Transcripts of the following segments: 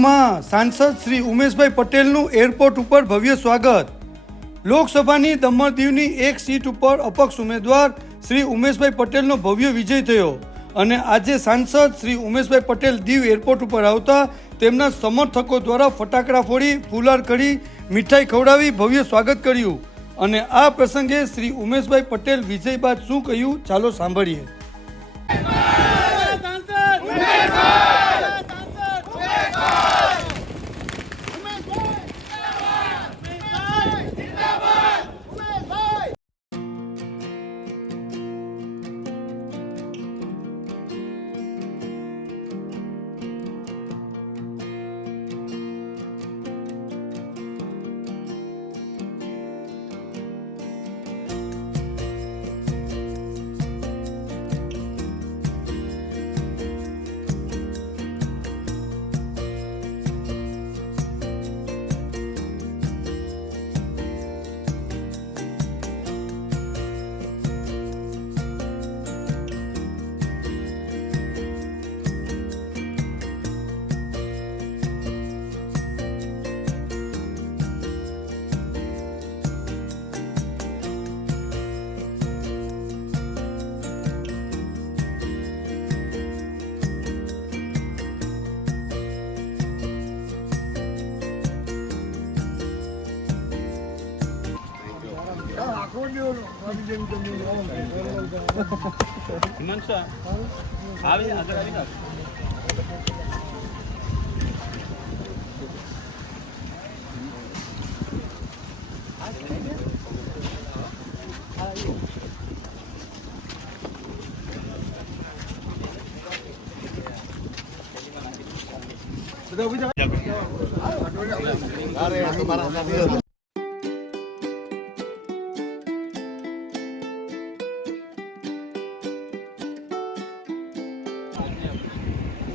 દીવમાં સાંસદ શ્રી ઉમેશભાઈ પટેલનું એરપોર્ટ ઉપર ભવ્ય સ્વાગત। લોકસભાની દમણ દીવની એક સીટ ઉપર અપક્ષ ઉમેદવાર શ્રી ઉમેશભાઈ પટેલનો ભવ્ય વિજય થયો અને આજે સાંસદ શ્રી ઉમેશભાઈ પટેલ દીવ એરપોર્ટ ઉપર આવતા તેમના સમર્થકો દ્વારા ફટાકડા ફોડી ફુલાર કરી મીઠાઈ ખવડાવી ભવ્ય સ્વાગત કર્યું અને આ પ્રસંગે શ્રી ઉમેશભાઈ પટેલ વિજય બાદ શું કહ્યું ચાલો સાંભળીએ।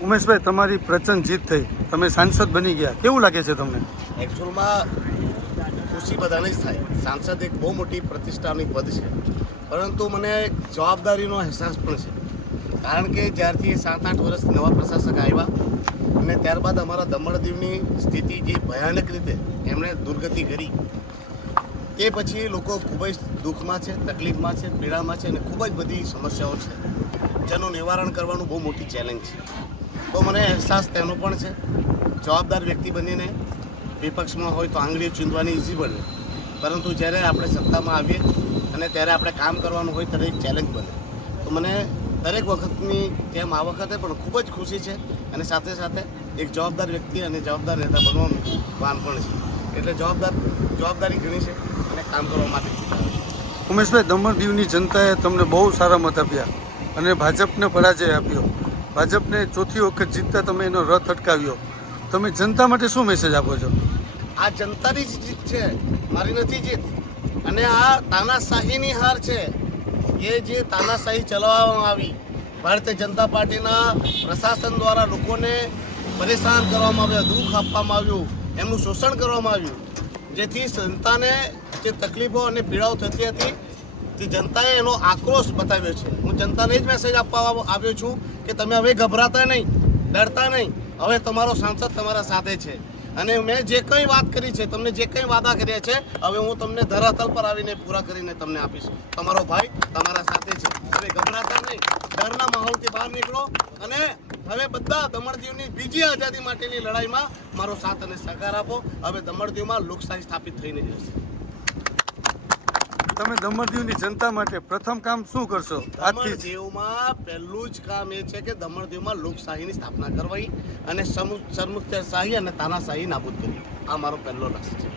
ઉમેશભાઈ, તમારી પ્રચંડ જીત થઈ, તમે સાંસદ બની ગયા, કેવું લાગે છે તમને? એકચ્યુઅલમાં ખુશી બધાને જ થાય। સાંસદ એક બહુ મોટી પ્રતિષ્ઠાની પદ છે, પરંતુ મને એક જવાબદારીનો અહેસાસ પણ છે, કારણ કે જ્યારથી 7-8 વર્ષ નવા પ્રશાસક આવ્યા અને ત્યારબાદ અમારા દમણ દીવની સ્થિતિ જે ભયાનક રીતે એમણે દુર્ગતિ કરી, તે પછી લોકો ખૂબ જ દુઃખમાં છે, તકલીફમાં છે, પીડામાં છે અને ખૂબ જ બધી સમસ્યાઓ છે, જેનું નિવારણ કરવાનું બહુ મોટી ચેલેન્જ છે। તો મને અહેસાસ તેનો પણ છે। જવાબદાર વ્યક્તિ બનીને વિપક્ષમાં હોય તો આંગળીઓ ચૂંદવાની ઇઝી બને, પરંતુ જ્યારે આપણે સત્તામાં આવીએ અને ત્યારે આપણે કામ કરવાનું હોય ત્યારે એક ચેલેન્જ બને। તો મને દરેક વખતની જેમ આ વખતે પણ ખૂબ જ ખુશી છે અને સાથે સાથે એક જવાબદાર વ્યક્તિ અને જવાબદાર નેતા બનવાનું ભાન પણ છે, એટલે જવાબદારી ઘણી છે અને કામ કરવા માટે ચૂંટાયો છે। ઉમેશભાઈ, દમણ દીવની જનતાએ તમને બહુ સારા મત આપ્યા અને ભાજપને પરાજય આપ્યો। ભાજપને ચોથી વખત જીતતા તમે એનો રથ અટકાવ્યો, તમે જનતા માટે શું મેસેજ આપો છો? આ જનતાની જ જીત છે, મારી નથી જીત, અને આ તાનાશાહીની હાર છે। એ જે તાનાશાહી ચલાવવામાં આવી ભારતીય જનતા પાર્ટીના પ્રશાસન દ્વારા લોકોને પરેશાન કરવામાં આવ્યા, દુઃખ આપવામાં આવ્યું, એમનું શોષણ કરવામાં આવ્યું, જેથી જનતાને જે તકલીફો અને પીડાઓ થતી હતી તે જનતાએ એનો આક્રોશ બતાવ્યો છે। હું જનતાને જ મેસેજ આપવા આવ્યો છું કે તમે હવે ગભરાતા નહીં, ડરતા નહીં, હવે તમારો સાંસદ તમારા સાથે છે અને મેં જે કંઈ વાત કરી છે, તમને જે કંઈ વાદા કર્યા છે, હવે હું તમને ધરાતલ પર આવીને પૂરા કરીને તમને આપીશ। તમારો ભાઈ તમારા સાથે છે, હવે ગભરાતા નહીં, ડરના માહોલથી બહાર નીકળો અને હવે બધા દમણ દીવની બીજી આઝાદી માટેની લડાઈમાં મારો સાથ અને સહકાર આપો। હવે દમણ દીવમાં લોકશાહી સ્થાપિત થઈને જ રહેશે। તમે દમણ દીવની જનતા માટે પ્રથમ કામ શું કરશો? દમણ દીવમાં પહેલું જ કામ એ છે કે દમણ દીવમાં લોકશાહીની સ્થાપના કરવી અને સરમુખત્યારશાહી અને તાનાશાહી નાબૂદ કરવી, આ મારો પહેલો લક્ષ્ય છે।